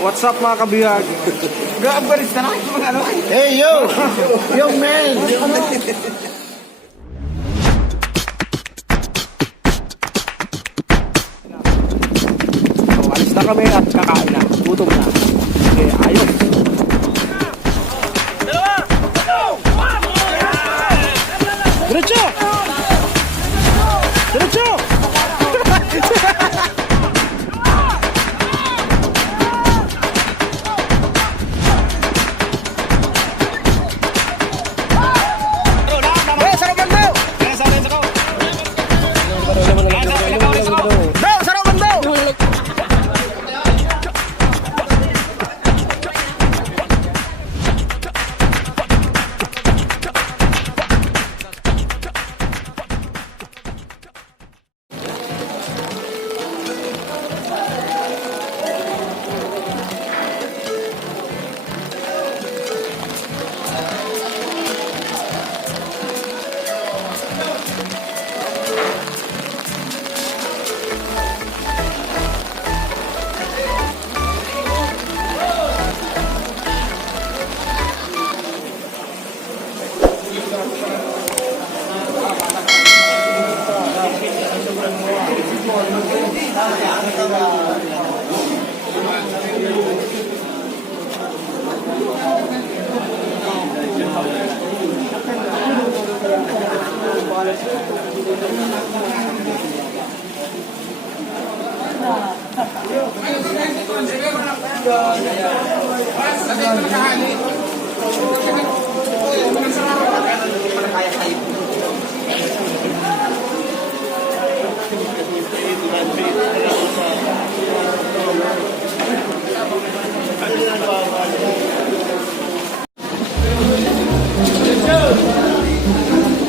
What's up mga kabihag? Gabaris na lang mga ano. Hey, yo! Yo, man! So, alis na kami at kakain na. Gutom na. Okay, ayos. Diretso! Diretso!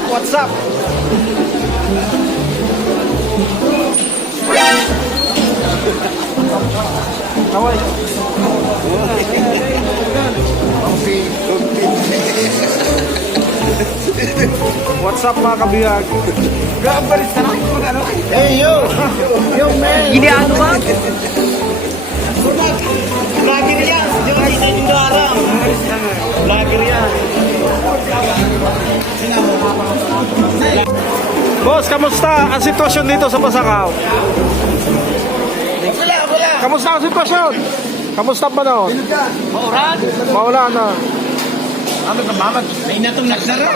What's up? Kaway. What's up mga kabihag? Gabaris na lang mga ano. Hey, yo! Yo, man! Giniano ba? Vlogger yan. Yung isa yung darang. Vlogger yan. Boss, kamusta ang sitwasyon dito sa Pasakaw? Wala. Kamusta ang sitwasyon? Kamusta pa noon? Mauran. Maulan na. Ano ka mamag? May natong nagsara.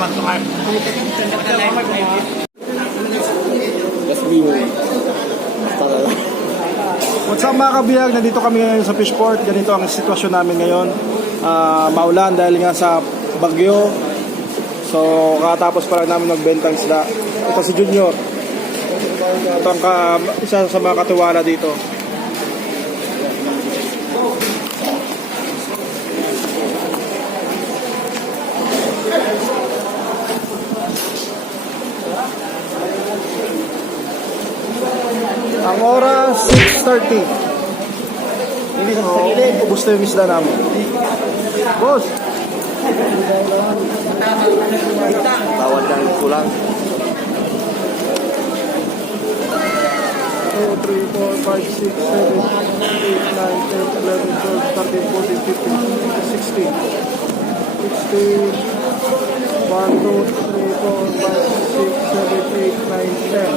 What's up mga kabihag? Nandito kami ngayon sa Fishport. Ganito ang sitwasyon namin ngayon. Maulan dahil nga sa bagyo. So katapos pa lang namin magbentang isda. Ito si Junior. Ito ang isa sa mga katiwala dito. Ang oras 6:30. Hindi sa gilid, ubos na yung isda namin. Boss! Tawad lang kulang. 2, 3, 4, 5, 6, 7, 8, 9, 10, 11, 12, 13, 14, 15, 16, 1, 2, 3, 4, 5, 6, 7, 8, 9, 10.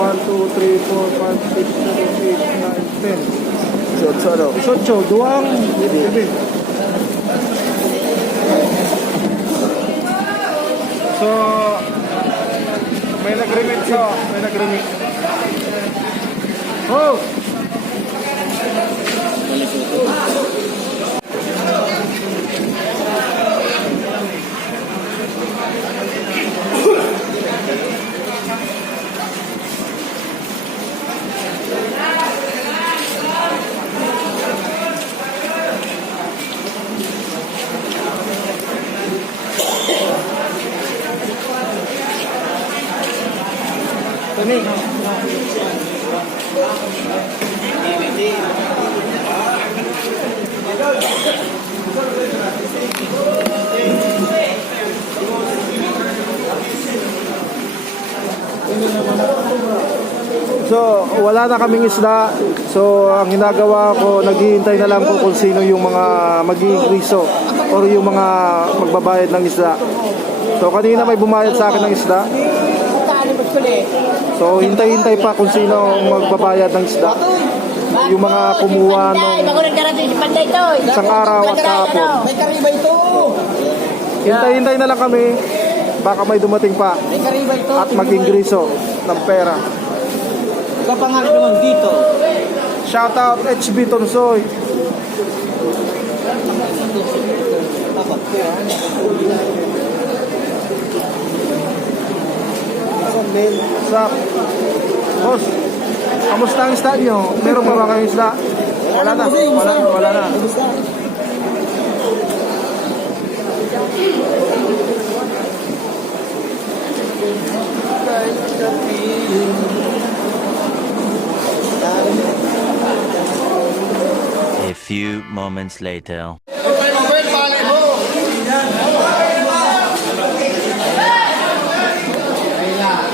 1, 2, 3, 4, 5, 6, 7, 8, 9, 10. Solo. 18, duwang bibi. So, may nag-remit so, may nag-remit. Oh! Tony. Ini So, wala na kaming isda. So, ang ginagawa ko, naghihintay na lang ko kung sino yung mga mag-iingriso or yung mga magbabayad ng isda. So, kanina may bumayad sa akin ng isda. So, hintay-hintay pa kung sino ang magbabayad ng isda. Yung mga kumuha nung isang araw at kahapon. May karibay to. Hintay-hintay na lang kami. Baka may dumating pa May karibay to. at mag-ingriso ng pera. Ikaw pa nga naman dito. Shoutout HB Tonsoy. Sup? Boss, kamusta ang isda nyo? Meron pa ba kayong isda? Wala na. Wala na. A few moments later.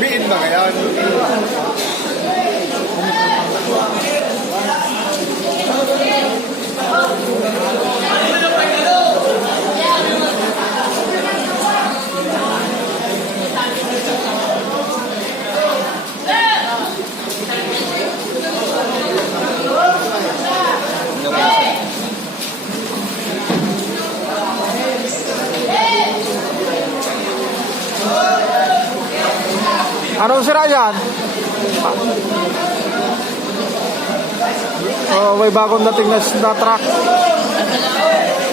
Biin ba ngayon? Anong sira yan? Oh, may bagong dating na isda truck.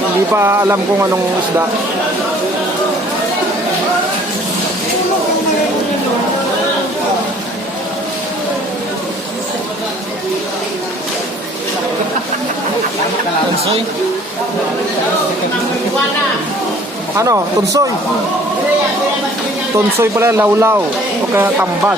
Hindi pa alam kung anong isda. Tansoy. Ano? Tunsoy. Tunsoy pala, lawlaw. O kaya tambad.